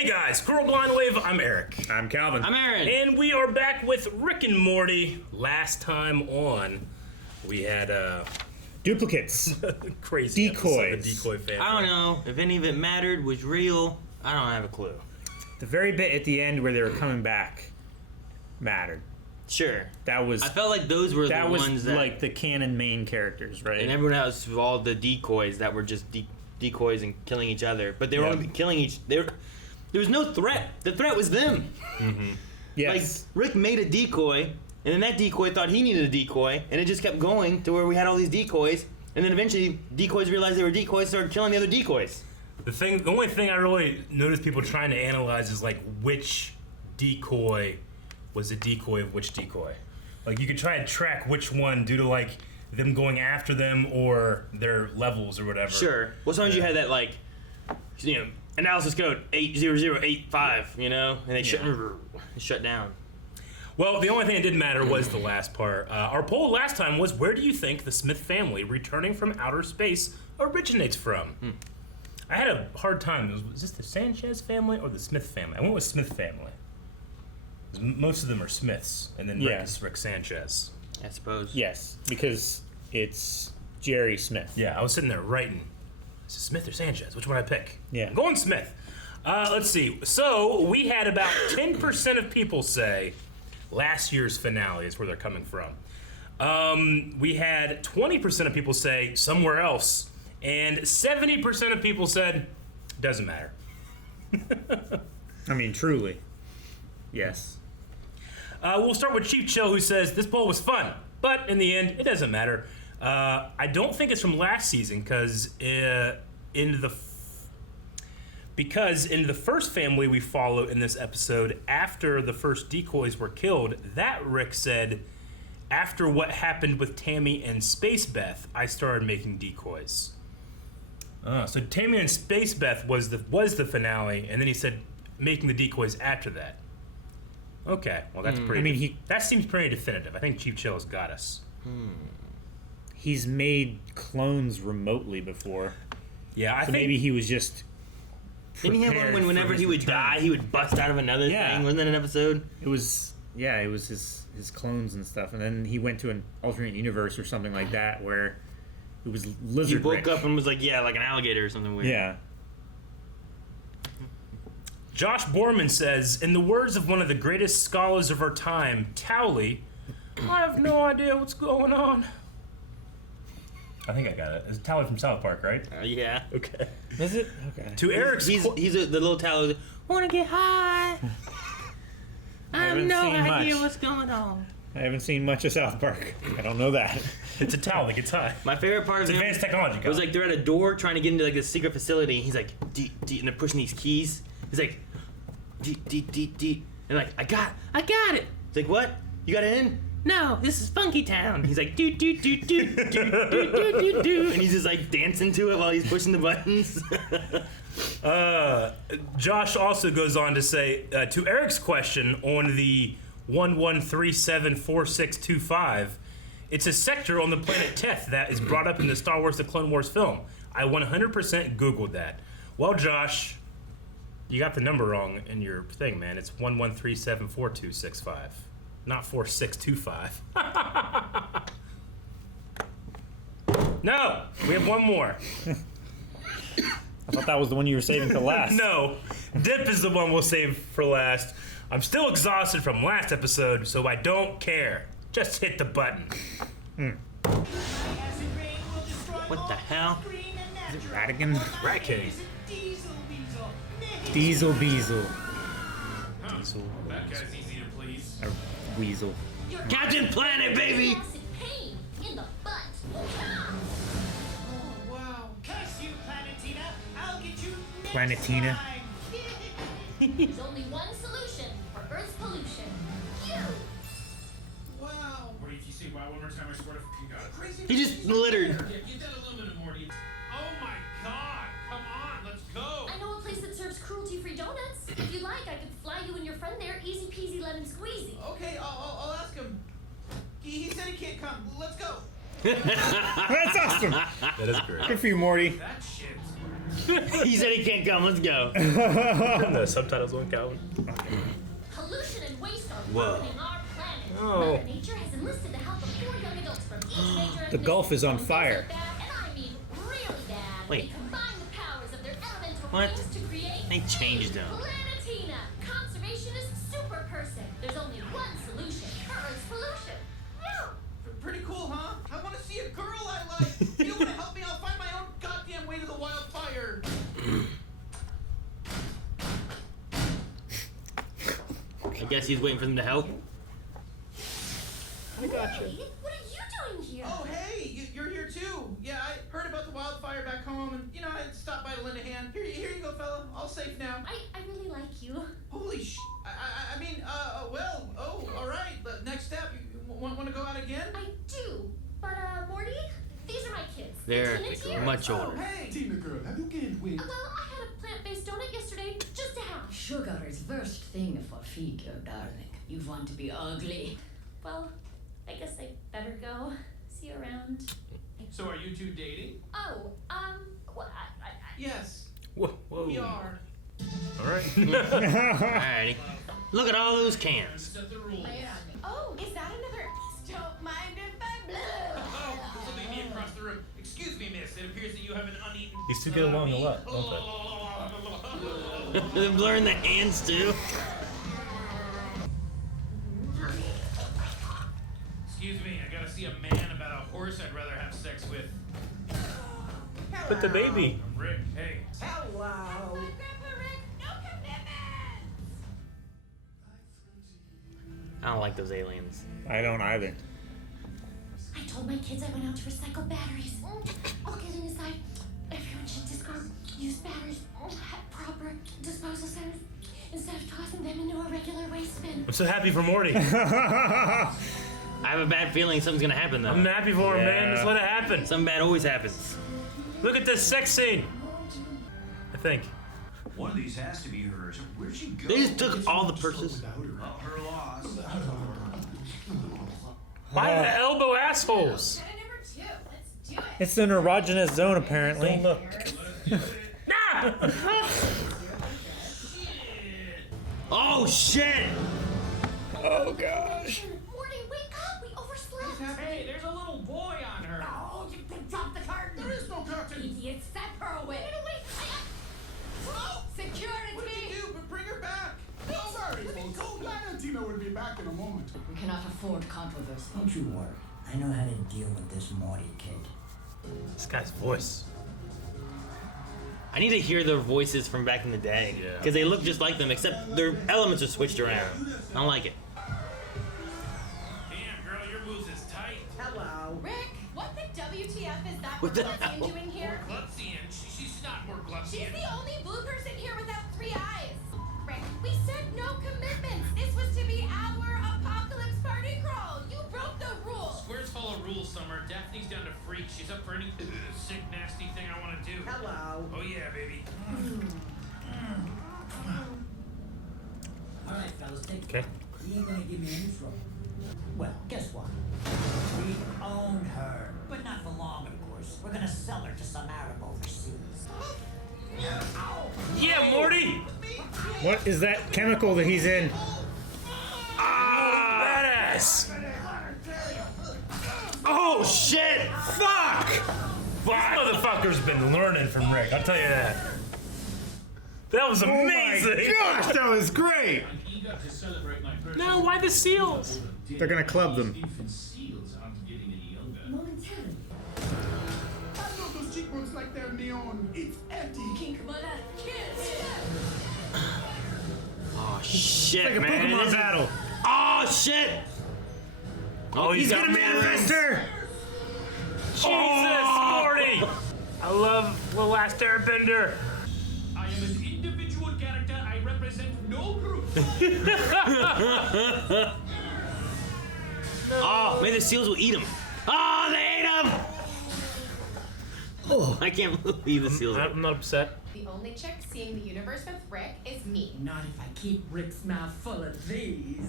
Hey guys, Squirrel Blind Wave, I'm Eric. I'm Calvin. I'm Aaron. And we are back with Rick and Morty. Last time on, we had Duplicates. crazy Decoys. episode of Decoy family. I don't know if any of it mattered, was real. I don't have a clue. The very bit at the end where they were coming back mattered. Sure. That was I felt like those were the ones that... like the canon main characters, right? And everyone else was all the decoys that were just decoys and killing each other. But they were only killing each... There was no threat. The threat was them. Mm-hmm. Yes. Like, Rick made a decoy, and then that decoy thought he needed a decoy, and it just kept going to where we had all these decoys, and then eventually decoys realized they were decoys, started killing the other decoys. The only thing I really noticed people trying to analyze is like which decoy was a decoy of which decoy. Like you could try and track which one due to like them going after them or their levels or whatever. Sure. Well, sometimes you had that like, analysis code 80085, and they shut down. Well, the only thing that didn't matter was the last part. Our poll last time was, where do you think the Smith family returning from outer space originates from? I had a hard time. Was this the Sanchez family or the Smith family? I went with Smith family. Most of them are Smiths, and then Rick is Rick Sanchez. I suppose. Yes, because it's Jerry Smith. Yeah, I was sitting there writing. Is it Smith or Sanchez? Which one I pick? Yeah. I'm going Smith. Let's see. So we had about 10% of people say last year's finale is where they're coming from. We had 20% of people say somewhere else, and 70% of people said doesn't matter. I mean, truly. Yes. We'll start with Chief Chill, who says this poll was fun, but in the end, it doesn't matter. I don't think it's from last season because in the first family we follow in this episode, after the first decoys were killed, that Rick said, after what happened with Tammy and Space Beth, I started making decoys. So Tammy and Space Beth was the finale, and then he said making the decoys after that. Okay, well that's pretty. I mean, that seems pretty definitive. I think Chief Chill has got us. He's made clones remotely before. Yeah, I think maybe he was just. Didn't he have one when whenever he would die, he would bust out of another thing? Wasn't that an episode? It was his clones and stuff, and then he went to an alternate universe or something like that where it was lizard. He woke up and was like an alligator or something weird. Yeah. Josh Borman says, in the words of one of the greatest scholars of our time, Towley, I have no idea what's going on. I think I got it. It's Towley from South Park, right? Yeah. Okay. Is it? Okay. To Eric's... He's the little Towley. Wanna get high? I have no idea what's going on. I haven't seen much of South Park. I don't know that. It's a towel that gets high. My favorite part of It's advanced technology. It was like they're at a door trying to get into like this secret facility. And he's like, deet, and they're pushing these keys. He's like, deet. And like, I got it. He's like, what? You got it in? No, this is Funky Town. He's like, do. And he's just like dancing to it while he's pushing the buttons. Josh also goes on to say, to Eric's question on the 11374625, it's a sector on the planet Teth that is brought up in the Star Wars The Clone Wars film. I 100% Googled that. Well, Josh, you got the number wrong in your thing, man. It's 11374265, not 4625. No, we have one more. I thought that was the one you were saving for last. No, Dip is the one we'll save for last. I'm still exhausted from last episode, so I don't care. Just hit the button. What the hell? Is it Ratigan? Rat King. Diesel Beazle. That guy's easy to please. Or Weasel. Captain Planet, baby! Pain in the butt. Wow. Curse you, Planetina! I'll get you next Planetina. time. There's only one solution for Earth's pollution. You! Wow. Morty, if you say wow one more time, I swear to fucking God. Crazy. He just littered. Get that aluminum, Morty. Oh my God! Come on, let's go. I know a place that serves cruelty-free donuts. If you like, I could fly you and your friend there, easy peasy lemon squeezy. Okay, I'll ask him. He said he can't come. Let's go. That's awesome. That is great. Good for you, Morty. That shit. He said he can't come. Let's go. The subtitles won't count. Pollution and waste are Whoa. ruining our planet. Oh. Mother Nature has enlisted the help of 4 young adults from each major The Gulf is on ethnicity. fire. Bad, and I mean really bad. Wait. They combine the powers of their elemental What? beings to create They changed them. Planetina, conservationist super person. There's only one solution. Earth's pollution. Pretty cool, huh? I want to see a girl I like. You don't want to help me? I'll find my own goddamn way to the wildfire. I guess he's waiting for them to help. Hey, what are you doing here? Oh, hey, you're here too. Yeah, I heard about the wildfire back home, and I stopped by to lend a hand. Here you go, fella. All safe now. I really like you. Holy sh! I mean, well, all right. But next step, you want to go out again? I do. But, Morty, these are my kids. They're Lieutenant here. much Oh, older. hey. Tina girl, have you gained weight? Well, I had a plant-based donut yesterday, just a half. Sugar is worst thing for figure, darling. You want to be ugly. Well, I guess I better go. See you around. So are you two dating? Oh, well, Yes, Whoa. we are. All right. Alrighty. Look at all those cans. Set the rules. Oh, is that another? Don't mind if I blow. Oh, this will be me across the room. Excuse me, miss. It appears that you have an uneaten. These two get along a lot, don't They've learned the hands too. Excuse me, I gotta see a man about a horse I'd rather have sex with. But the baby. I'm Rick. Hey. Hello. Grandpa Rick, no commitments. I don't like those aliens. I don't either. I told my kids I went out to recycle batteries. All kidding aside, everyone should discard used batteries at proper disposal centers instead of tossing them into a regular waste bin. I'm so happy for Morty. I have a bad feeling something's gonna happen I'm though. happy for him, man. Just let it happen. Something bad always happens. Look at this sex scene. I think. One of these has to be hers. Where'd she go? They just took all the purses. Well, her loss. Why the elbow assholes? Set number 2. Let's do it. It's an erogenous zone, apparently. Don't look. Oh shit! Oh gosh. Morty, wake up! We overslept. Hey, there's a little boy on her. Oh, you can drop the curtain. There is no curtain. Idiot, step her away. Wait, Oh, Security. what did you do? But bring her back. No, Sorry, let me folks. go. Lana and Tina will be back in a moment. We cannot afford controversy. Don't you worry. I know how to deal with this Morty kid. This guy's voice. I need to hear their voices from back in the day. Yeah. Because they look just like them, except their elements are switched around. I don't like it. Damn, girl, your moves is tight. Hello. Rick, what the WTF is that What the Glutzian hell? doing here? Glutzian. She's not more She's Glutzian. the only blue person here without 3 eyes. Rick, we said no commitments. This was to be our apocalypse party crawl. You broke the rules. Squares follow rules, Summer. Daphne's down to freak. She's up for any sick, nasty thing I want to do. Hello. Oh yeah, baby. All right, fellas, take Okay. You ain't gonna give me any trouble. Well, guess what? We own her, but not for long, of course. We're gonna sell her to some Arab overseas. Yeah, Morty. What is that chemical that he's in? Badass. Oh shit! Fuck! This motherfucker's been learning from Rick. I'll tell you that. That was amazing. Gosh, that was great. I'm eager to celebrate my first. No, why the seals? They're gonna club them. Infant seals aren't getting any younger. momentarily. I know those cheekbones like they're neon. It's Eddie. Kink mother, kiss. Oh shit, Like a man! Pokemon This is- battle. Oh shit! Oh, He's gonna manifest her. Jesus, Morty. I love The Last Airbender. I am an individual character. I represent no group. Oh, maybe the seals will eat him. Oh, they ate him! Oh, I can't believe the seals. I'm not upset. The only chick seeing the universe with Rick is me. Not if I keep Rick's mouth full of these.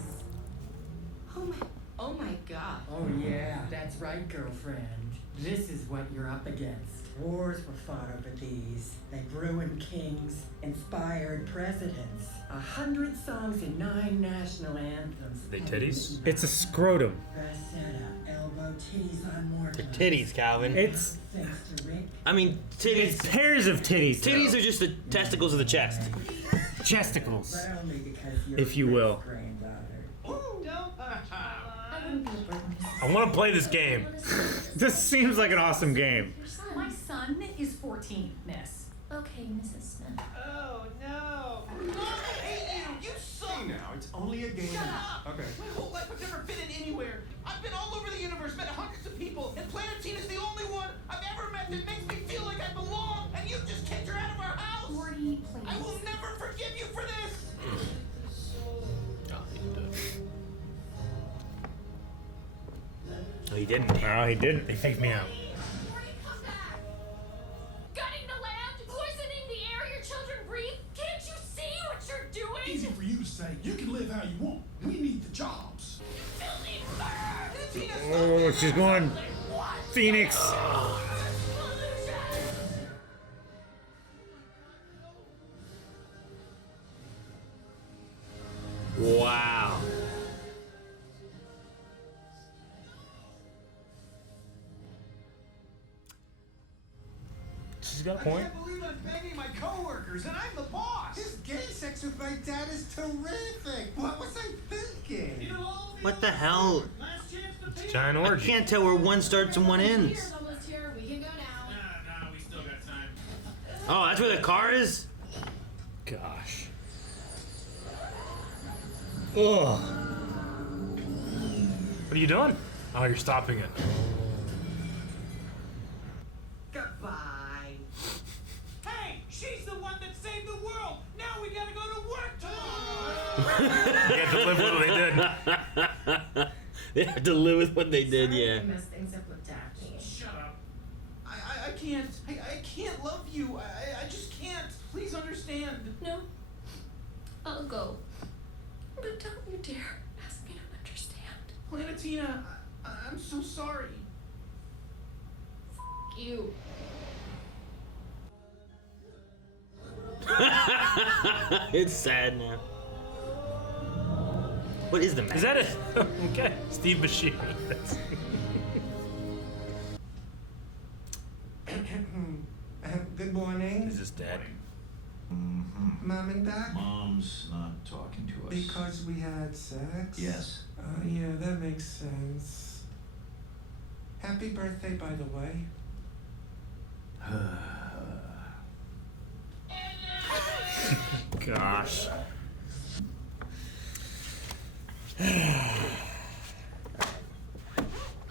Oh my god. Oh yeah, that's right, girlfriend. This is what you're up against. Wars were fought over these. They ruined kings, inspired presidents. 100 songs and 9 national anthems. They titties? It's a scrotum. Rosetta, elbow titties on more. They're titties, Calvin. It's Thanks to Rick. I mean, titties. it's pairs of titties. Titties are just the testicles of the chest. Chesticles, But only because you're if you will. Rick's granddaughter. I wouldn't be a burden, Mrs. I want to play this game. This seems like an awesome game. Your son. My son is 14, miss. Okay, Mrs. Smith. Oh no! Mom, I hate you! You suck! Hey now, it's only a game. Shut up! Okay. My whole life I've never fitted anywhere. I've been all over the universe, met hundreds of people, and Planetina is the only one I've ever met that makes me feel like I belong, and you just kicked her out of our house! Morty, I please. will never forgive you for this! No, he didn't. Oh, he didn't. They faked me out. Morty, come back! Gutting the land, poisoning the air your children breathe. Can't you see what you're doing? Easy for you to say. You can live how you want. We need the jobs. Filthy bird! Oh, she's going Phoenix. Wow. She's got a I point. can't believe I'm banging my coworkers, and I'm the boss. His gay sex with my dad is terrific. What was I thinking? What the hell? Giant I orgy. can't tell where one starts and one ends. Here's almost here. We can go now. No, we still got time. Oh, that's where the car is? Gosh. Ugh. What are you doing? Oh, you're stopping it. Goodbye. Hey, she's the one that saved the world! Now we gotta go to work tomorrow! You have to live with what they did. They have to live with what they did, yeah. I messed things up with Daphne. Shut up. I can't. I can't love you. I just can't. Please understand. No. I'll go. But don't you dare ask me to understand. Planetina, I'm so sorry. You. It's sad now. What is the matter? Is that it? Okay. Steve Buscemi. That's- Good morning. Is this dead? Mom and Dad? Mom's not talking to us. Because we had sex? Yes. Oh, yeah, that makes sense. Happy birthday, by the way. Gosh.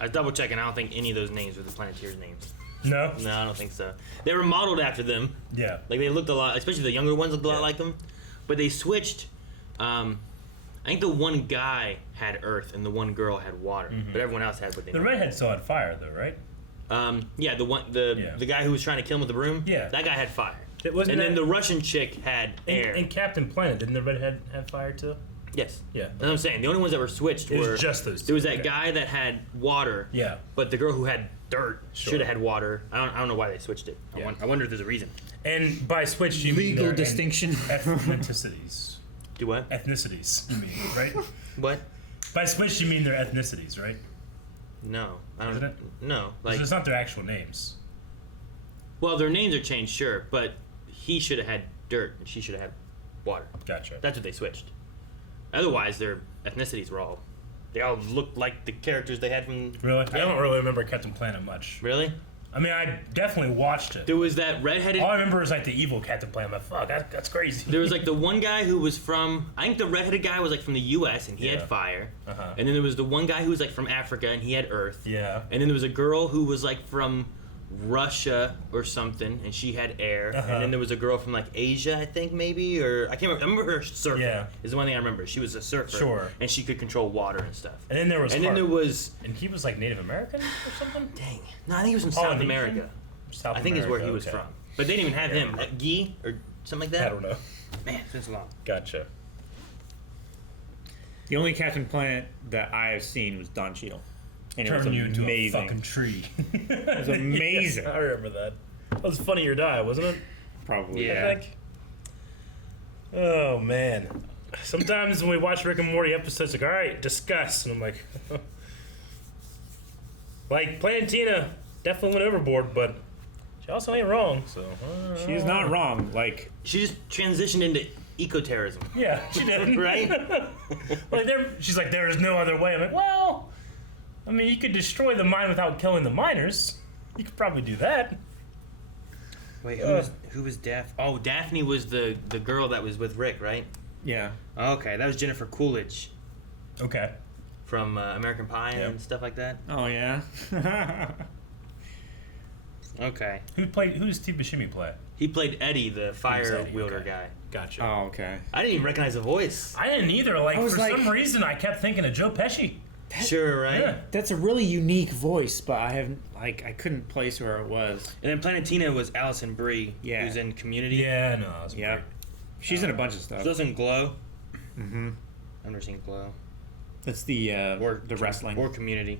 I was double checking. I don't think any of those names were the Planeteers' names. No? No, I don't think so. They were modeled after them. Yeah. Like they looked a lot, especially the younger ones looked a lot like them. But they switched. I think the one guy had Earth and the one girl had water, but everyone else had what they. The wanted. redhead still had fire, though, right? Yeah, the guy who was trying to kill him with the broom. Yeah. That guy had fire. It wasn't and then that- the Russian chick had air. In Captain Planet, didn't the redhead have fire, too? Yes. Yeah. That's what I'm saying. The only ones that were switched It was were just those two. There was that Okay. guy that had water. Yeah. But the girl who had dirt Sure. should have had water. I don't know why they switched it. Yeah. I wonder if there's a reason. And by switch, you mean Legal their distinction. ethnicities. Do what? Ethnicities, you mean, right? What? By switch, you mean their ethnicities, right? No, I don't. Isn't it? No, 'Cause like. it's not their actual names. Well, their names are changed, sure, but he should have had dirt and she should have had water. Gotcha. That's what they switched. Otherwise, their ethnicities were all. They all looked like the characters they had from. Really? I don't really remember Captain Planet much. Really? I mean, I definitely watched it. There was that redheaded. All I remember is like the evil Captain Planet. I'm like, fuck, that's crazy. There was like the one guy who was from. I think the redheaded guy was like from the U.S. and he Yeah. had fire. Uh-huh. And then there was the one guy who was like from Africa and he had Earth. Yeah. And then there was a girl who was like from Russia or something and she had air. Uh-huh. And then there was a girl from like Asia, I think maybe, or I can't remember. I remember her surfing. Yeah. Is the one thing I remember. She was a surfer. Sure. And she could control water and stuff. And then there was. And then there was. And he was like Native American or something. Dang. No, I think he was from South Polynesian? America. South I think is where he America, was okay. from. But they didn't even have Yeah. him. Guy or something like that. I don't know. Man, it's been so long. Gotcha. The only Captain Planet that I have seen was Don Cheadle. And it was Turn you into a amazing. fucking tree. It was amazing. Yeah, I remember that. That was Funny or Die, wasn't it? Probably. Yeah. I think. Oh man. Sometimes when we watch Rick and Morty episodes, like, all right, discuss, and I'm like, like Planet Tina definitely went overboard, but she also ain't wrong. So She's not wrong. Like, She just transitioned into eco-terrorism. yeah, she did. Right? Like she's like, there is no other way. I'm like, well, I mean, you could destroy the mine without killing the miners. You could probably do that. Wait, who was Daphne? Oh, Daphne was the girl that was with Rick, right? yeah. Okay, that was Jennifer Coolidge Okay. from American Pie and stuff like that. Oh yeah. Okay. Who does Steve Buscemi play? He played Eddie, the fire Eddie, wielder okay. guy. Gotcha. Oh, okay. I didn't even recognize the voice. I didn't either. Like, I was for like- some reason, I kept thinking of Joe Pesci. Sure, right? Yeah. That's a really unique voice, but I haven't I couldn't place where it was. And then Planet Tina was Allison Brie, Yeah. who's in Community. Yeah, no. That was Yeah. great. She's in a bunch of stuff. She was in Glow. Mm-hmm. I've never seen Glow. That's the wrestling. Or Community.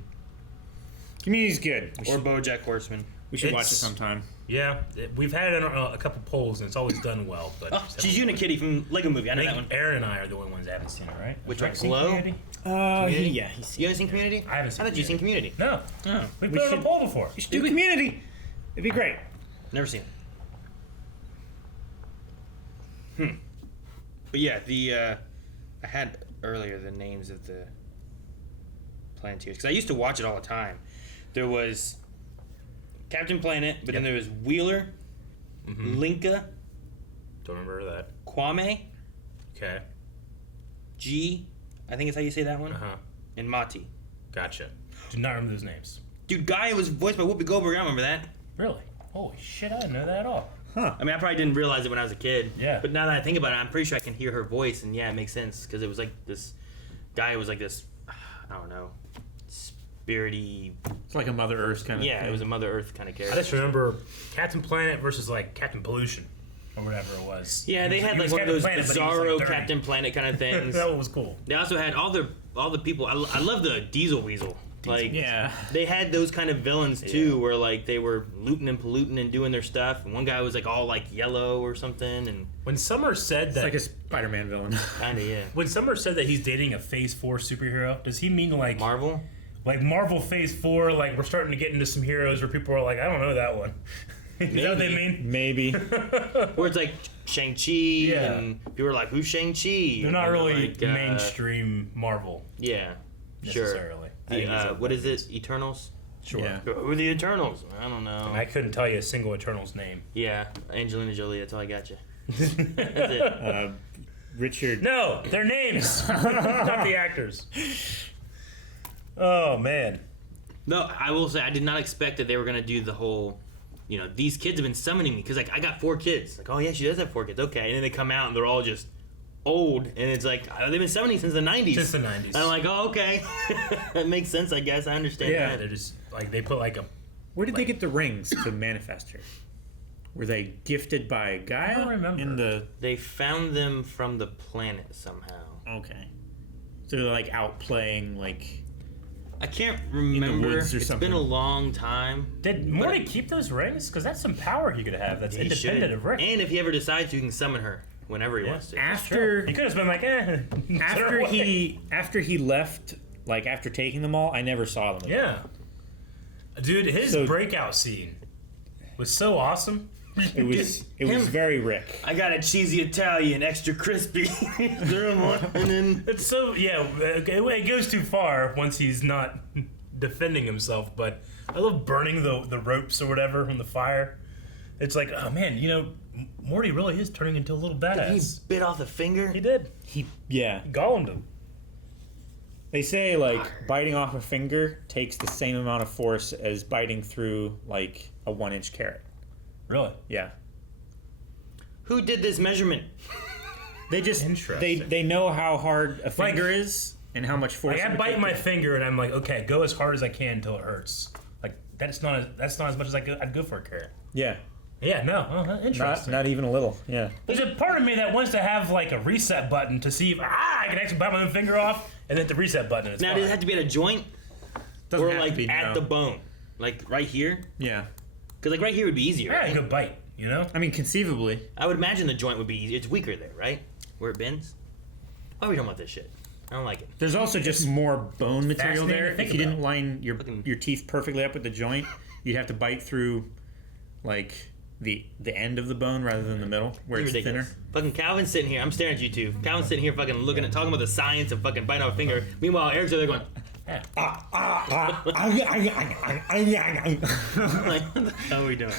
Community's good. Or BoJack Horseman. We should watch it It's- sometime. Yeah, we've had it on a couple polls, and it's always done well. But Oh, she's Unikitty from Lego Movie. I I know think that one. Aaron and I are the only ones that haven't seen it, right? Which Have one, you seen Glow? Community? Community? Yeah, he's. You haven't seen Community? I haven't seen I thought you'd seen Community. No. Oh. We We put it on should- a poll before. You should do Community. It'd be great. Never seen it. But yeah, I had earlier the names of the Planeteers because I used to watch it all the time. There was Captain Planet, but then there was Wheeler, Linka, Don't remember that. Kwame, Okay. G, I think is how you say that one, and Mati. Gotcha. Do not remember those names. Dude, Guy was voiced by Whoopi Goldberg. I remember that. Really? Holy shit! I didn't know that at all. Huh. I mean, I probably didn't realize it when I was a kid. Yeah. But now that I think about it, I'm pretty sure I can hear her voice, and yeah, it makes sense because it was like this guy was like this, I don't know, spirity. It's like a Mother Earth kind of Yeah, thing. it was a Mother Earth kind of I character. just remember Captain Planet versus like Captain Pollution, or whatever it was. Yeah, they He was- had he like was one of Captain those Planet, but he was, bizarro like, dirty. Captain Planet kind of things. That one was cool. They also had all the people. I love the Diesel Weasel. Like, Yeah. they had those kind of villains too, where like they were looting and polluting and doing their stuff. And one guy was like all like yellow or something, and When Summer said It's that, like a Spider-Man villain. kind of yeah. when Summer said that he's dating a Phase 4 superhero, does he mean like Marvel. like Marvel Phase 4? Like we're starting to get into some heroes where people are like, I don't know that one. Is that what they mean? Maybe. Where it's like Shang-Chi, Yeah. and people are like, "Who's Shang-Chi?" They're not And really like, mainstream Marvel Yeah, sure. necessarily. What is it? Eternals. Sure. Yeah. Who are the Eternals? I don't know. And I couldn't tell you a single Eternal's name. Yeah, Angelina Jolie. That's all I got you. That's it. Richard. No, their names, not the actors. Oh man. No, I will say I did not expect that they were gonna do the whole. You know, these kids have been summoning me because like I got 4 kids. Like, oh yeah, she does have 4 kids. Okay, and then they come out and they're all just old, and it's like they've been summoning since the 90s. Since the 90s. And I'm like, oh okay, that makes sense. I guess I understand Yeah, that. they're just like they put like a. Where did they get the rings to manifest her? Were they gifted by Gaia? I don't remember. In the They found them from the planet somehow. okay, so they're like out playing like. I can't remember. woods or It's something. been a long time. Did Morty keep those rings? Because that's some power he could have. That's He independent should. of Rick. And if he ever decides to, he can summon her whenever he wants to. After He could have been like, eh. after he left, like after taking them all, I never saw them again. Yeah. Dude, his So- breakout scene was so awesome. It was Him. very Rick. I got a cheesy Italian, extra crispy. Throw him on, and then It's so, yeah, it goes too far once he's not defending himself, but I love burning the ropes or whatever from the fire. It's like, oh man, you know, Morty really is turning into a little he badass. bit off a finger. He did. He Gollemed him. They say like biting off a finger takes the same amount of force as biting through like a 1-inch carrot. Really? Yeah. Who did this measurement? They just Interesting. they know how hard a finger is and how much force. Like it I would bite take my to- finger and I'm like, okay, go as hard as I can until it hurts. Like that's not as much as I'd go for a carrot. Yeah. Yeah, no, interesting. Not even a little. Yeah. There's a part of me that wants to have like a reset button to see if I can actually bite my own finger off and hit the reset button. And it's Now, fine. does it have to be at a joint Doesn't or have to like be, at no. the bone, like right here? Yeah. Because like right here would be easier. Yeah, Right? a good bite, you know? I mean, conceivably. I would imagine the joint would be easier. It's weaker there, right? Where it bends. Why are we talking about this shit? I don't like it. There's also just more bone material fascinating there. to think If you didn't about. line your teeth perfectly up with the joint, you'd have to bite through, like, the end of the bone rather than the middle, where it's ridiculous. thinner. Fucking Calvin's sitting here. I'm staring at you two. Calvin's sitting here fucking looking at, talking about the science of fucking biting off a finger. Meanwhile, Eric's over there going, like, what the hell are we doing?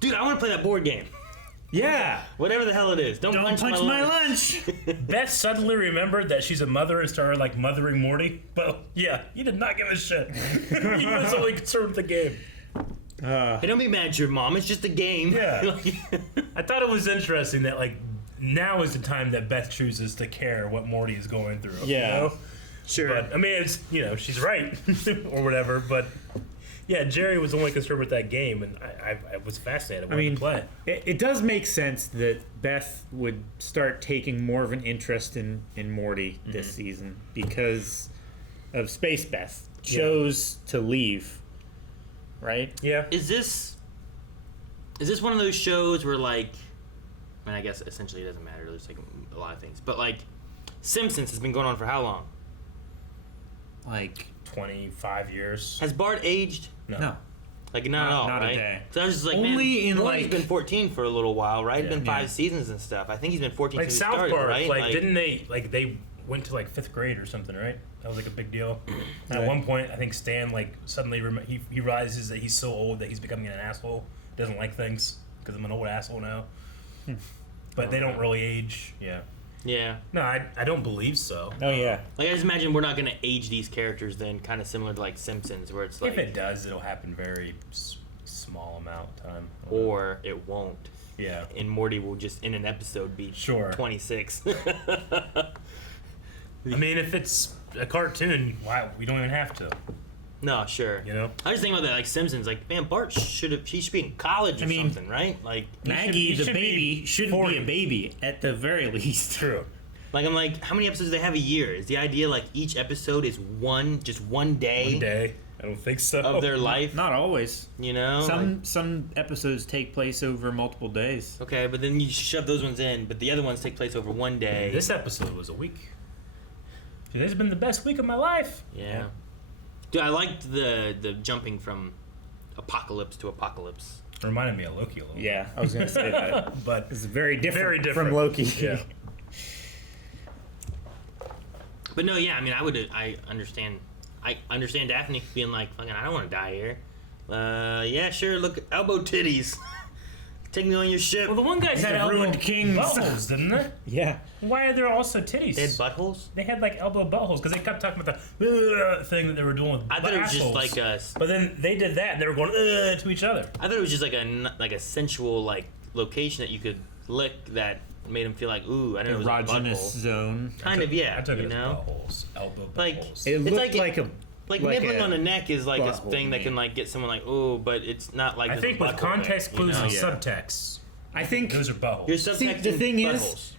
Dude, I want to play that board game. Yeah. Whatever the hell it is. Don't punch my lunch. Beth suddenly remembered that she's a mother and started like mothering Morty. But yeah, he did not give a shit. He was only concerned with the game. Hey, don't be mad at your mom. It's just a game. Yeah. I thought it was interesting that like now is the time that Beth chooses to care what Morty is going through. Yeah. You know? Sure. But I mean, it's she's right or whatever. But yeah, Jerry was only concerned with that game, and I was fascinated. I mean, to play. it does make sense that Beth would start taking more of an interest in Morty this season because of Space Beth chose to leave, right? Yeah. Is this one of those shows where like, I mean, I guess essentially it doesn't matter. There's like a lot of things, but like, Simpsons has been going on for how long? Like 25 years. Has Bart aged? No. Like not at all, not a right? day. So I was just like, Only man, in, Morty's like- been 14 for a little while, right? It's been 5 Yeah. seasons and stuff. I think he's been 14 Like since South he started, Park, right? like didn't they went to like 5th grade or something, right? That was like a big deal. And at one point, I think Stan like suddenly he realizes that he's so old that he's becoming an asshole. Doesn't like things because I'm an old asshole now. But they don't really age. Yeah. Yeah. No, I don't believe so. Oh yeah. Like I just imagine we're not gonna age these characters then, kind of similar to like Simpsons, where it's like, If it does, it'll happen very small amount of time. I don't know. or it won't. Yeah. And Morty will just in an episode be Sure. 26. I mean, if it's a cartoon, why we don't even have to. No, sure. You know? I was thinking about that, like Simpsons. Like, man, Bart he should be in college or I mean, something, right? Like, Maggie, he the should be baby, shouldn't 40. be a baby at the very least. True. I'm like, how many episodes do they have a year? Is the idea like each episode is just one day, One day. I don't think so. of their life? Not always. You know? Some episodes take place over multiple days. Okay, but then you shove those ones in, but the other ones take place over one day. This episode was a week. Today's been the best week of my life. Yeah. Dude, I liked the jumping from apocalypse to apocalypse. Reminded me of Loki a little. Yeah, I was gonna say that. But It's very different, Very different. from Loki. Yeah. But no, yeah, I mean, I understand Daphne being like, fucking, I don't want to die here. Yeah, sure, look, elbow titties. Take me on your ship. Well, the one guy These had are elbow ruined kings. buttholes, didn't they? Yeah. Why are there also titties? They had buttholes? They had like elbow buttholes because they kept talking about the thing that they were doing with I thought it was just assholes. like a, But then they did that and they were going to each other. I thought it was just like a sensual like location that you could lick that made him feel like, ooh, I didn't know it was a Erogenous butthole. zone. Kind of, yeah. I took it you as know, buttholes, elbow Like- buttholes. It It's looked like a like like nibbling a on the neck is like a butthole thing that to can me. like get someone like, ooh, but it's not like. I there's think a with butthole context there, you clues know? and Yeah. subtext, I think those are buttholes. Your See, subtext the is thing is- buttholes.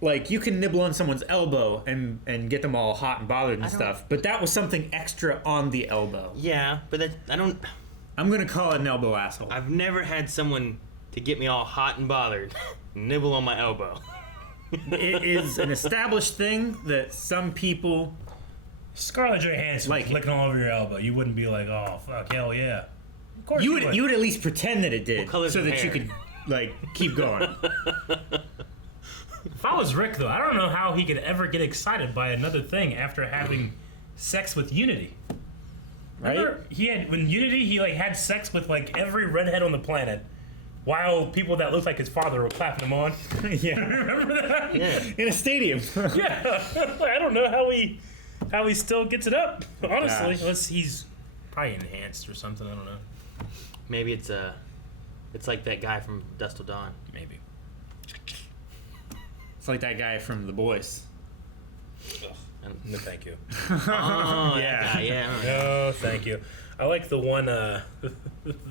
like you can nibble on someone's elbow and get them all hot and bothered and I don't- stuff, but that was something extra on the elbow. Yeah, but that I don't. I'm gonna call it an elbow asshole. I've never had someone to get me all hot and bothered nibble on my elbow. It is an established thing that some people Scarlett Johansson Like it. licking all over your elbow. You wouldn't be like, oh fuck, hell yeah. Of course you would. would at least pretend that it did, What color's so her that you hair? could like keep going. If I was Rick though, I don't know how he could ever get excited by another thing after having sex with Unity. Right? Remember, he had when Unity he like had sex with like every redhead on the planet, while people that looked like his father were clapping him on. Yeah, Remember that? Yeah. in a stadium. Yeah. I don't know how he still gets it up. Honestly, Gosh. unless he's probably enhanced or something. I don't know. Maybe it's like that guy from Dust Till Dawn. Maybe. It's like that guy from The Boys. No, thank you. Oh, Yeah. that guy, yeah. No, thank you. I like the one, the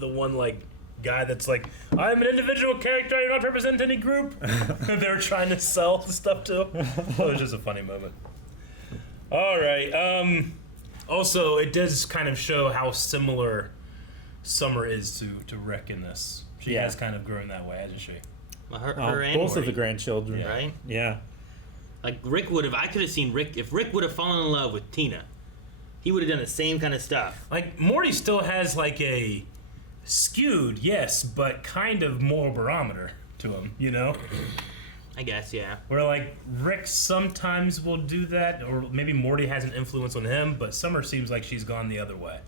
one like guy that's like, I'm an individual character. I do not represent any group. They're trying to sell the stuff to him. That was just a funny moment. All right. Also, it does kind of show how similar Summer is to Rick in this. She has kind of grown that way, hasn't she? Well, her and both Morty, of the grandchildren, right? Yeah. Like Rick would have. I could have seen Rick if Rick would have fallen in love with Tina. He would have done the same kind of stuff. Like Morty still has like a skewed, yes, but kind of moral barometer to him, you know? I guess, yeah. Where like Rick sometimes will do that, or maybe Morty has an influence on him, but Summer seems like she's gone the other way.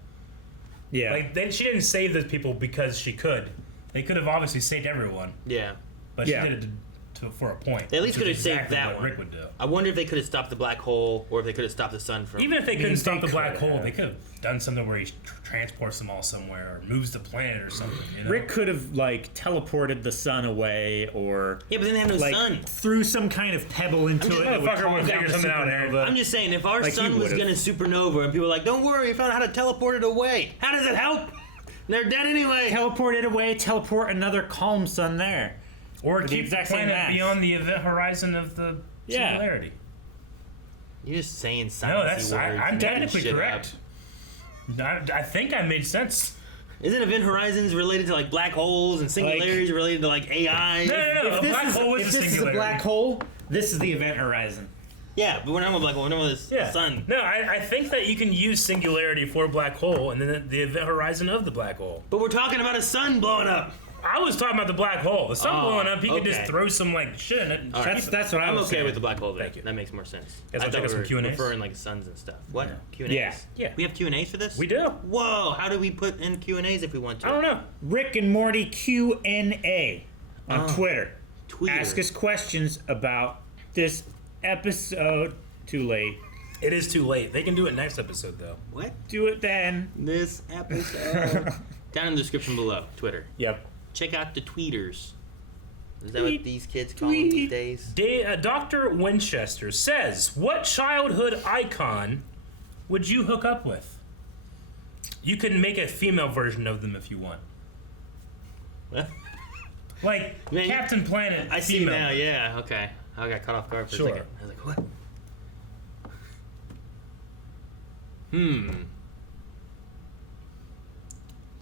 Yeah. Like she didn't save those people because she could. They could have obviously saved everyone. Yeah. But she did it for a point. They at least which could have is saved exactly that what one. Rick would do. I wonder if they could have stopped the black hole, or if they could have stopped the sun from. Even if they couldn't stop the black hole, have. they could have done something where he transports them all somewhere, or moves the planet, or something. You know? Rick could have like teleported the sun away, or Yeah, but then they have no like sun. threw some kind of pebble into it. that would Motherfucker calm would down figure the something out, Aaron. supernova. I'm just saying, if our Like he sun was would've. gonna supernova, and people were like, "Don't worry, we found out how to teleport it away." How does it help? They're dead anyway. Teleport it away. Teleport another calm sun there. Or the keep the exact same planet mass. beyond the event horizon of the singularity. You're just saying sciencey No, words. I'm making technically shit correct. I think I made sense. Isn't event horizons related to like black holes and singularities related to like AI? No. If A this black is, hole is if a this is a singularity. black hole, this is the event horizon. Yeah, but we're not a black hole. We're not this sun. No, I think that you can use singularity for a black hole and then the event horizon of the black hole. But we're talking about a sun blowing up. I was talking about the black hole. The sun blowing up, he could just okay. throw some like shit in it. And All right. That's what I I'm was okay saying. with the black hole. Then. Thank you. That makes more sense. Guys, wanna check I out some thought we were Q&As? referring like suns and stuff. What? Yeah. Q&As? Yeah. We have Q&As for this? We do. Whoa! How do we put in Q&As if we want to? I don't know. Rick and Morty Q&A on Twitter. Twitter. Ask us questions about this episode. Too late. It is too late. They can do it next episode though. What? Do it then. This episode. Down in the description below. Twitter. Yep. Check out the tweeters. Is that Tweet, what these kids call them these days? Dr. Winchester says, "What childhood icon would you hook up with? You can make a female version of them if you want. Like Man, Captain Planet. I see female. now. Yeah. Okay. I got caught off guard for Sure. a second. I was like, what?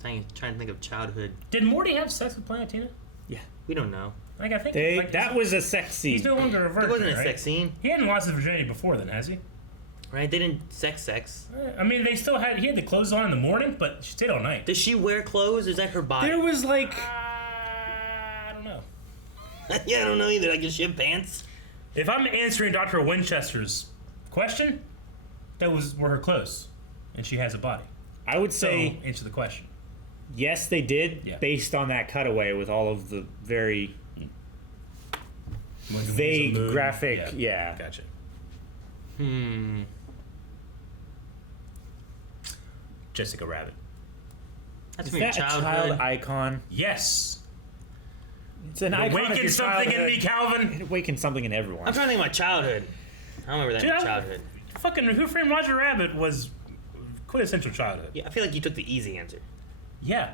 Trying to think of childhood. Did Morty have sex with Planet Tina? Yeah. We don't know. Like I think That was a sex scene. he's no longer a virgin. It wasn't a right? sex scene, He hadn't lost his virginity before then, has he? right? They didn't sex. I mean, they still had. He had the clothes on in the morning, but she stayed all night. Does she wear clothes? Or is that her body? There was like I don't know. Yeah, I don't know either. Like, does she have pants? If I'm answering Dr. Winchester's question, were her clothes, and she has a body. I would So say answer the question. yes, they did, Yeah. based on that cutaway with all of the very Like, vague moon. graphic. Yeah. Gotcha. Jessica Rabbit. That's Is from your that a childhood. child icon? Yes. It's an icon of Awaken your something in childhood. me, Calvin. It awakens something in everyone. I'm trying to think of my childhood. I don't remember that Dude, in my childhood. Fucking Who Framed Roger Rabbit was quintessential childhood. Yeah, I feel like you took the easy answer. Yeah.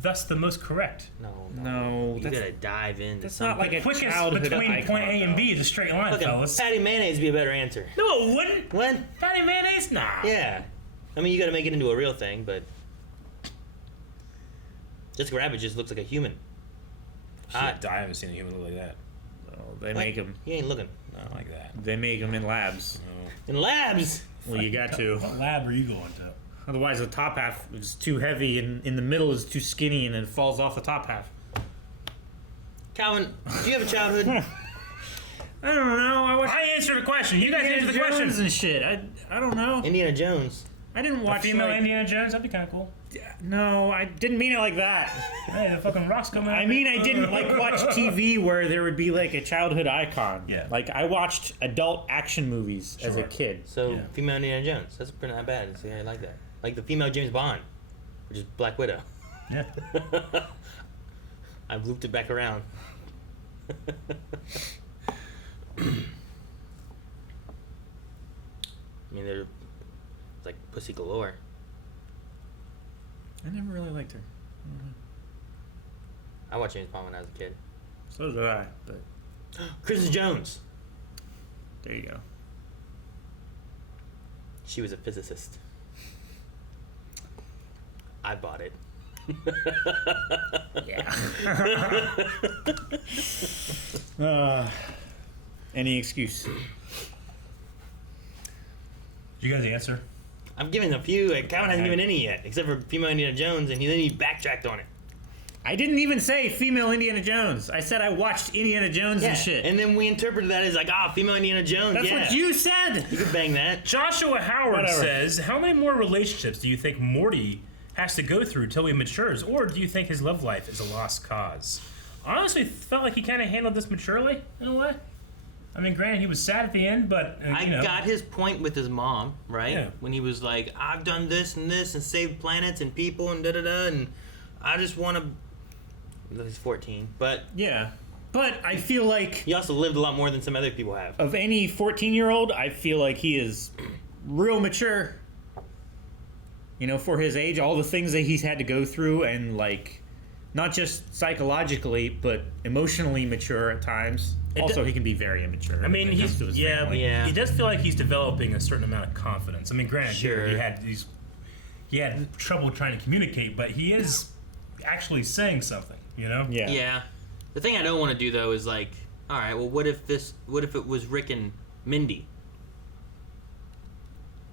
Thus the most correct. No, You that's, gotta dive into that's something. not like a Quickest childhood between icon. point A and though. B is a straight line, Fucking fellas. Patty Mayonnaise would be a better answer. No, it wouldn't. What? Patty mayonnaise? Nah. Yeah. I mean, you gotta make it into a real thing, but Jessica Rabbit just looks like a human. Shit, I haven't seen a human look like that. Well, they make them. He ain't looking. Not like that. They make them in labs. In labs. Well, you got to. What lab are you going to? Otherwise, the top half is too heavy, and in the middle is too skinny, and it falls off the top half. Calvin, do you have a childhood? I don't know. I watched I answered the question. You guys answered the Jones question. and shit. I don't know. Indiana Jones. I didn't A watch female like, Indiana Jones? That'd be kind of cool. No, I didn't mean it like that. Hey, the fucking rock's coming out. I mean, I didn't like watch TV where there would be like a childhood icon. Yeah. Like I watched adult action movies as a Sure. kid. So, Yeah. female Indiana Jones. That's pretty not bad. See, I like that. Like the female James Bond, which is Black Widow. Yeah. I've looped it back around. I mean, they're it's like pussy galore. I never really liked her. I watched James Bond when I was a kid. So did I, but Kristen Jones. there you go. She was a physicist. I bought it. Any excuse. Did you guys answer? I'm giving a few. Calvin hasn't given any yet, except for female Indiana Jones, and then he backtracked on it. I didn't even say female Indiana Jones. I said I watched Indiana Jones and shit. And then we interpreted that as like, female Indiana Jones. That's what you said. You can bang that. Joshua Howard says, how many more relationships do you think Morty has to go through till he matures, or do you think his love life is a lost cause? I honestly felt like he kind of handled this maturely, in a way. I mean, granted, he was sad at the end, but, I got his point with his mom, right? Yeah. When he was like, I've done this and this and saved planets and people and da-da-da, and I just want to... He's 14, but... Yeah. But I feel like... He also lived a lot more than some other people have. Of any 14-year-old, I feel like he is real mature. You know, for his age, all the things that he's had to go through, and, like, not just psychologically, but emotionally mature at times. Also, he can be very immature. I mean, he does feel like he's developing a certain amount of confidence. I mean, granted, Sure. he had trouble trying to communicate, but he is actually saying something, you know? Yeah. The thing I don't want to do, though, is like, all right, well, what if it was Rick and Mindy?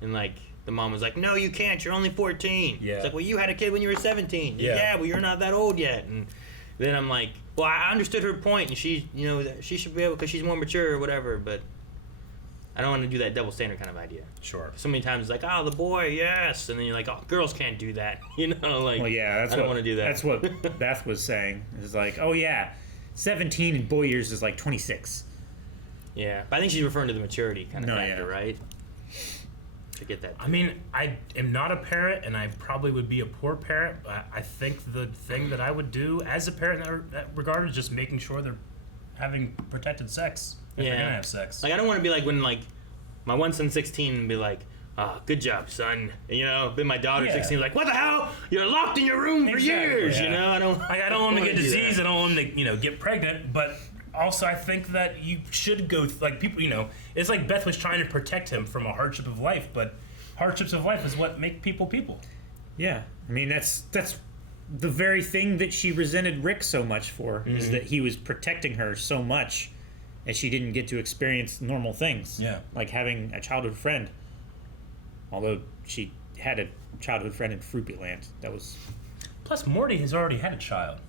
And, like, the mom was like, no, you can't, you're only 14. Yeah. It's like, well, you had a kid when you were 17. Yeah. Well, you're not that old yet. And then I'm like, well, I understood her point, and she should be able, because she's more mature or whatever, but I don't want to do that double standard kind of idea. Sure. So many times it's like, oh, the boy, yes, and then you're like, oh, girls can't do that, you know, like. Well, yeah, I don't want to do that. That's what Beth was saying. It's like, oh yeah, 17 in boy years is like 26. Yeah, but I think she's referring to the maturity kind of factor, right? To get that. I mean, I am not a parent, and I probably would be a poor parent. I think the thing that I would do as a parent in that regard is just making sure they're having protected sex if they're gonna have sex. Like, I don't want to be like when, like, my one son's 16 and be like, good job, son. And, you know, then my daughter's 16 like, what the hell? You're locked in your room for years, you know? I don't want them to get disease. I don't want them to, get pregnant, but also I think that you should go, like, people, it's like Beth was trying to protect him from a hardship of life, but hardships of life is what make people people. Yeah. I mean, that's the very thing that she resented Rick so much for, is that he was protecting her so much and she didn't get to experience normal things. Yeah. Like having a childhood friend. Although she had a childhood friend in Fruity Land. That was... Plus, Morty has already had a child.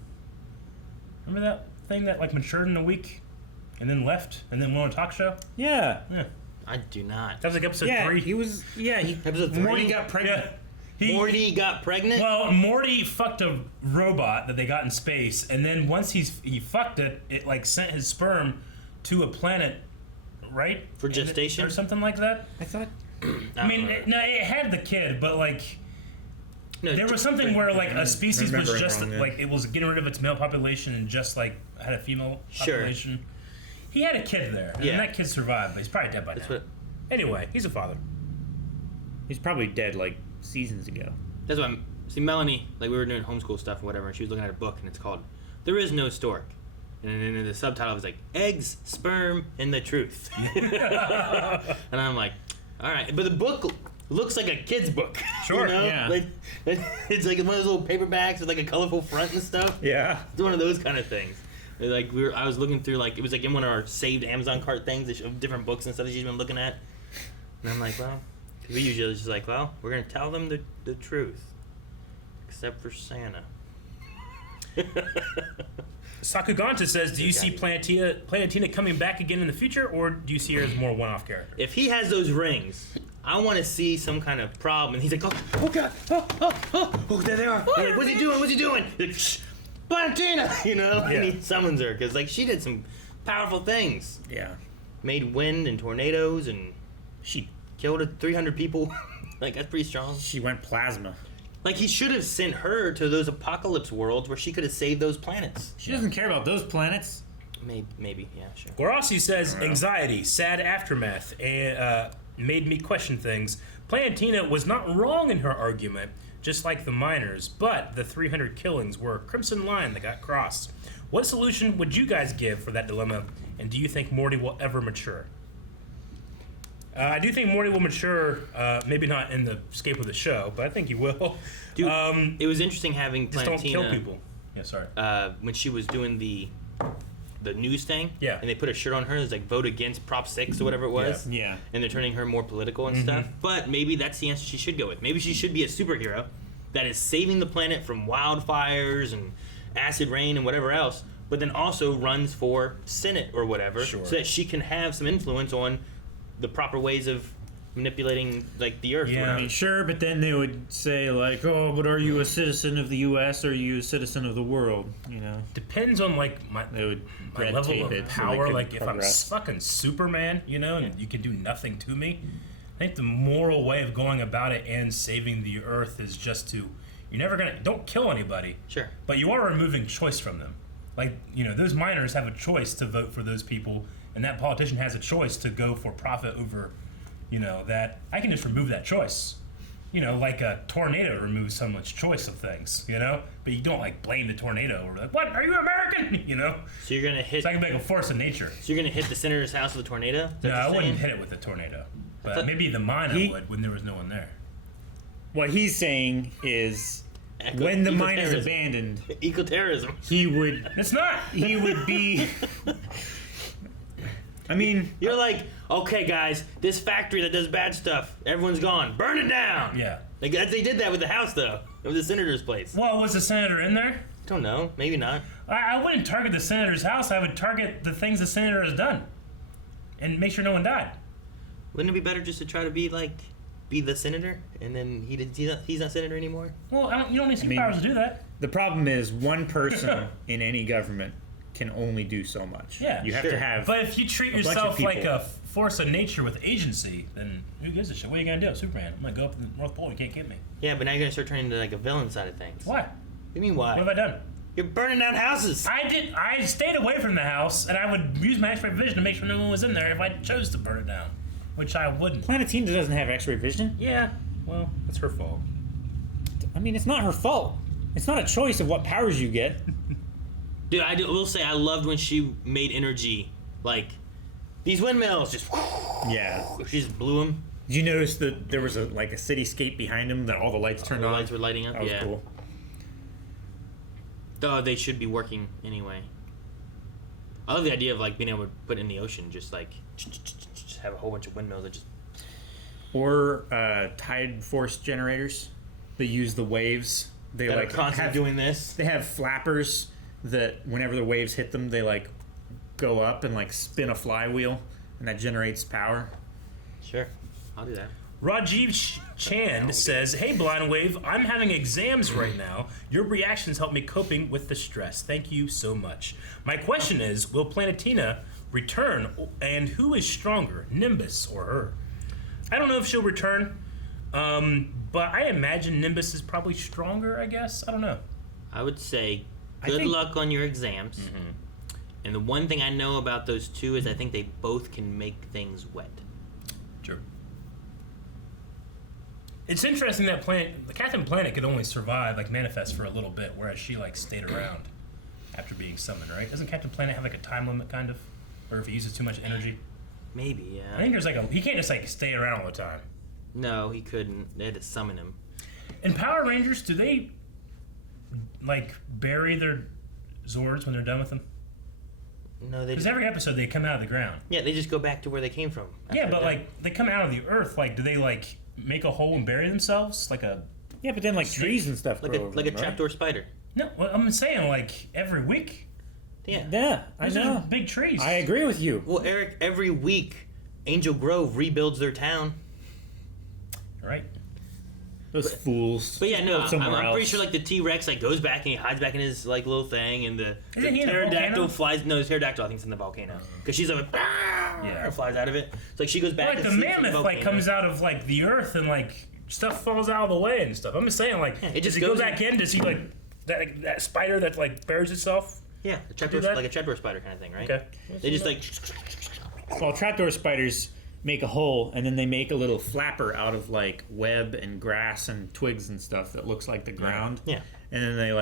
Remember that thing that, like, matured in a week and then left and then went on a talk show? Yeah. Yeah. I do not. That was like episode 3. Episode 3? Morty got pregnant. Yeah. Morty got pregnant? Well, Morty fucked a robot that they got in space, and then once he fucked it, it, like, sent his sperm to a planet, right? For gestation? Or something like that? I thought... I mean, it had the kid, but, like... there was something where, like, a species was just, like, it was getting rid of its male population and just, like, had a female population. He had a kid there, and that kid survived, but he's probably dead by now. Anyway, he's a father. He's probably dead, like, seasons ago. That's why, see, Melanie, like, we were doing homeschool stuff or whatever, and she was looking at a book, and it's called There Is No Stork. And then the subtitle was like, Eggs, Sperm, and the Truth. And I'm like, all right. But the book looks like a kid's book. Sure, you know? yeah. Like, it's like one of those little paperbacks with like a colorful front and stuff. Yeah. It's one of those kind of things. Like, I was looking through, like, it was like in one of our saved Amazon cart things of different books and stuff that she's been looking at. And I'm like, well, we usually just like, well, we're going to tell them the truth. Except for Santa. Sakuganta says, do you see Planetina coming back again in the future, or do you see her as more one-off character? If he has those rings, I want to see some kind of problem. And he's like, oh God, oh, there they are. Like, what's he doing? What's he doing? Like, shh, Planetina, you know? Yeah. And he summons her, because, like, she did some powerful things. Yeah. Made wind and tornadoes, and she killed 300 people. Like, that's pretty strong. She went plasma. Like, he should have sent her to those apocalypse worlds where she could have saved those planets. She doesn't care about those planets. Maybe, yeah, sure. Gorossi says, anxiety, sad aftermath, and made me question things. Planetina was not wrong in her argument, just like the miners, but the 300 killings were a crimson line that got crossed. What solution would you guys give for that dilemma, and do you think Morty will ever mature? I do think Morty will mature, maybe not in the scope of the show, but I think he will. Dude, it was interesting having just Planetina. don't kill people. Yeah, sorry. When she was doing the news thing, yeah, and they put a shirt on her that's like vote against Prop 6 or whatever it was, yeah. And they're turning her more political and stuff. But maybe that's the answer she should go with. Maybe she should be a superhero that is saving the planet from wildfires and acid rain and whatever else, but then also runs for Senate or whatever, so that she can have some influence on the proper ways of manipulating like the Earth. Yeah, I mean, sure, but then they would say like, "Oh, but are you a citizen of the U.S. or are you a citizen of the world?" You know, depends on like my level of power. So like if I'm fucking Superman, you know, and you can do nothing to me. I think the moral way of going about it and saving the Earth is just to don't kill anybody. Sure. But you are removing choice from them. Like, you know, those miners have a choice to vote for those people, and that politician has a choice to go for profit over, you know, that. I can just remove that choice. You know, like a tornado removes someone's choice of things, you know? But you don't, like, blame the tornado or like, what, are you American? You know? So you're going to hit... So I can make a force of nature. So you're going to hit the senator's house with a tornado? No, I wouldn't hit it with a tornado. But maybe the miner would when there was no one there. What he's saying is... when the mine is abandoned, eco-terrorism. He would. It's not. He would be. I mean, you're like, okay, guys, this factory that does bad stuff, everyone's gone. Burn it down. Yeah. Like they did that with the house, though. It was the senator's place. Well, was the senator in there? Don't know. Maybe not. I wouldn't target the senator's house. I would target the things the senator has done, and make sure no one died. Wouldn't it be better just to try to be the senator, and then he's not senator anymore? Well, you don't need superpowers to do that. The problem is one person in any government can only do so much. Yeah, you have to have. But if you treat yourself like a force of nature with agency, then who gives a shit? What are you gonna do, Superman? I'm gonna go up to the North Pole. You can't get me. Yeah, but now you're gonna start turning into like a villain side of things. Why? What do you mean why? What have I done? You're burning down houses. I stayed away from the house, and I would use my X-ray vision to make sure no one was in there if I chose to burn it down. Which I wouldn't. Planetina doesn't have X-ray vision. Yeah, well, that's her fault. I mean, it's not her fault. It's not a choice of what powers you get. Dude, I will say I loved when she made energy, like these windmills just. Yeah. She just blew them. Did you notice that there was a cityscape behind him that all the lights turned on? The lights were lighting up. That was yeah. Cool. Though they should be working anyway. I love the idea of being able to put in the ocean, just have a whole bunch of windmills that just. Or tide force generators that use the waves. They that are constantly doing this. They have flappers that whenever the waves hit them, they go up and spin a flywheel, and that generates power. Sure, I'll do that. Rajiv Chand says, "Hey, Blind Wave, I'm having exams right now. Your reactions help me coping with the stress. Thank you so much. My question is, will Planetina return, and who is stronger, Nimbus or her? I don't know if she'll return, but I imagine Nimbus is probably stronger, I guess. I don't know. I would say good luck on your exams. Mm-hmm. And the one thing I know about those two is I think they both can make things wet. Sure. It's interesting that Captain Planet could only survive, manifest for a little bit, whereas she, stayed around after being summoned, right? Doesn't Captain Planet have, a time limit, kind of? Or if he uses too much energy? Maybe, yeah. I think there's, he can't just, stay around all the time. No, he couldn't. They had to summon him. In Power Rangers, do they, bury their Zords when they're done with them? No, they. Because every episode they come out of the ground. Yeah, they just go back to where they came from. Yeah, but they come out of the earth. Do they make a hole and bury themselves Yeah, but then trees and stuff like grow a trapdoor spider. No, I'm saying every week. Yeah. Yeah, I know. Big trees. I agree with you. Well, Eric, every week, Angel Grove rebuilds their town. Right. Those fools. But yeah, no, I'm pretty sure the T-Rex goes back and he hides back in his little thing, and the pterodactyl flies. No, his pterodactyl I think is in the volcano because she's flies out of it. It's she goes back. The mammoth comes out of the earth and stuff falls out of the way and stuff. I'm just saying it just goes back in. Does he that spider that buries itself? Yeah, a trapdoor spider kind of thing, right? Okay. They just Well, trapdoor spiders make a hole, and then they make a little flapper out of web and grass and twigs and stuff that looks like the ground. Yeah. And then they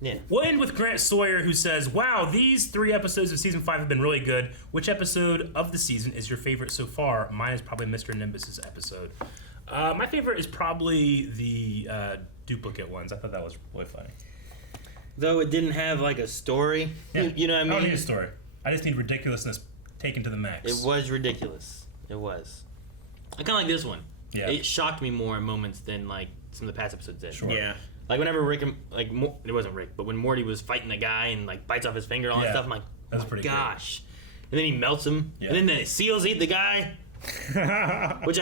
Yeah. We'll end with Grant Sawyer, who says, "Wow, these 3 episodes of season 5 have been really good. Which episode of the season is your favorite so far? Mine is probably Mr. Nimbus's episode. My favorite is probably the duplicate ones. I thought that was really funny. Though it didn't have like a story. Yeah. You know what I mean? I don't need a story. I just need ridiculousness taken to the max. It was ridiculous. It was. I kind of like this one. Yeah. It shocked me more in moments than like some of the past episodes did. Sure. Yeah. Like whenever Rick and it wasn't Rick, but when Morty was fighting the guy and like bites off his finger and all that Yeah. stuff, I'm like, That's oh my pretty gosh. And then he melts him. Yeah. And then the seals eat the guy. Which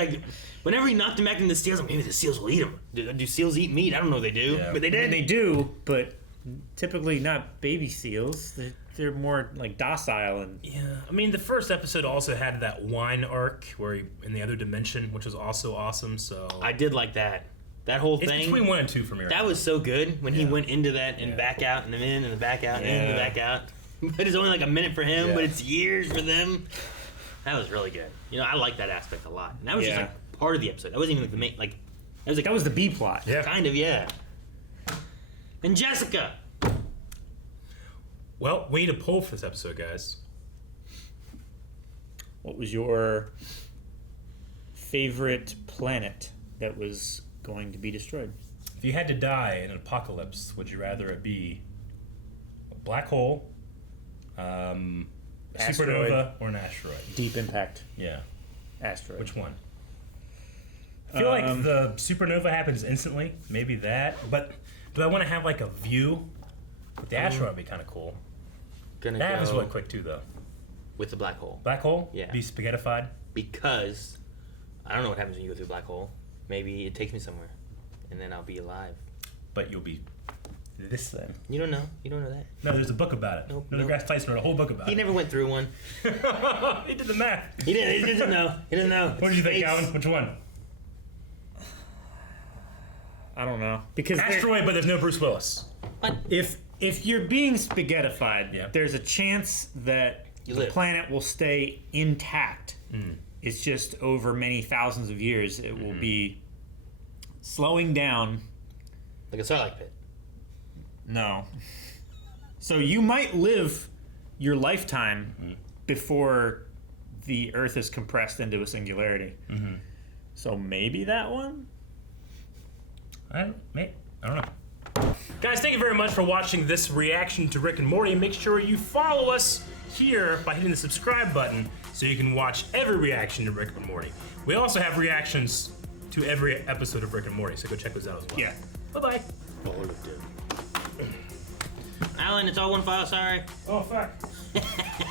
whenever he knocked him back into the seals, I'm like, maybe the seals will eat him. Do seals eat meat? I don't know if they do, Yeah. but they did. And they do, but typically not baby seals. They're more like docile and. Yeah, I mean, the first episode also had that wine arc where he in the other dimension, which was also awesome. So I did like that. That whole it's thing. between 1 and 2 for me. Right That now. was so good when he Yeah. went into that and back out and then in and then back out and in and then back out. But it's only like a minute for him, Yeah. but it's years for them. That was really good. You know, I like that aspect a lot. And that was just like part of the episode. That wasn't even like the main, like, that was like, That was the B plot. Yeah. kind of, yeah. And Jessica. Well, we need a poll for this episode, guys. What was your favorite planet that was going to be destroyed? If you had to die in an apocalypse, would you rather it be a black hole, a Asteroid. supernova, or an asteroid? Deep impact Yeah. asteroid. Which one? I feel like the supernova happens instantly. Maybe that. But do I want to have like a view? But the asteroid would be kind of cool. Gonna That happens go really quick too, though. with the black hole. Black hole? Yeah. Be spaghettified? Because I don't know what happens when you go through a black hole. Maybe it takes me somewhere. And then I'll be alive. But you'll be this then. You don't know. You don't know that. No, there's a book about it. Nope, Neil nope. deGrasse Tyson wrote a whole book about He it. never went through one. He did the math. He didn't know. He didn't know. What did you think, Space. Calvin? Which one? I don't know. Because Asteroid, but there's no Bruce Willis. if you're being spaghettified, Yeah. there's a chance that You the live. planet will stay intact. It's just over many thousands of years it will be slowing down. Like a Sarlacc pit. No. So you might live your lifetime before the Earth is compressed into a singularity. So maybe that one? I don't know. Guys, thank you very much for watching this reaction to Rick and Morty. Make sure you follow us here by hitting the subscribe button so you can watch every reaction to Rick and Morty. We also have reactions to every episode of Rick and Morty, so go check those out as well. Yeah. Bye-bye. Alan, it's all one file, sorry. Oh, fuck.